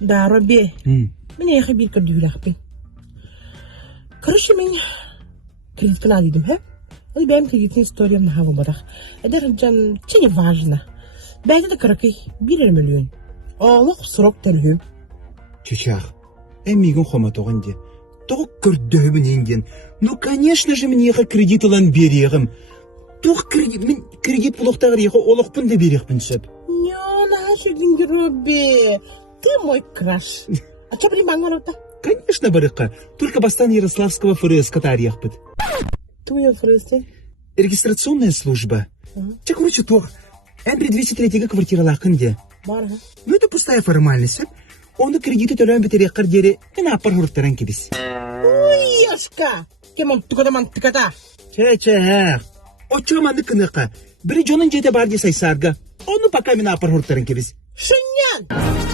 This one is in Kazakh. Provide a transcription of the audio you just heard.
Да, Робби. Мен яхы bir kördüğülakpin. Короче, мен кредитканы алидым, ха? Ол бәм кредитный историямны хавамадах. Эдер жан чене важно. Бәді да каракай 1 миллион. Аллах срок тәлгім. Чучах, эммигін хоматоғын де. Тоғы көрдöbün енген. Ну, конечно же, мен еға кредит алан берегім. Тоғы кредит бұлықтағыр еға олықпын да берекпін сөп. Не, на шегінгі, Робби. Ты мой краш. А что, блин, мангар-то? Конечно, барыққа. Только бастан Ярославского ФРС-ка тарихпыт. Твоя ФРС-те? Регистрационная служба. Че, короче, тоғы. Әмбір 203-ге квартиралақын де. Бар, ха? Ну, это пустая формальность. Оны кредиті төлен бітірек қырдері, мен аппар ғұрттаран кебіс. Ой, яшка! Кемам тұқадаман тұқада. Че. Очаманды кынықа. Бірі жонын жете бар десай сарга. Оны пока мен аппар ғұрттаран кебіс. Шыннян!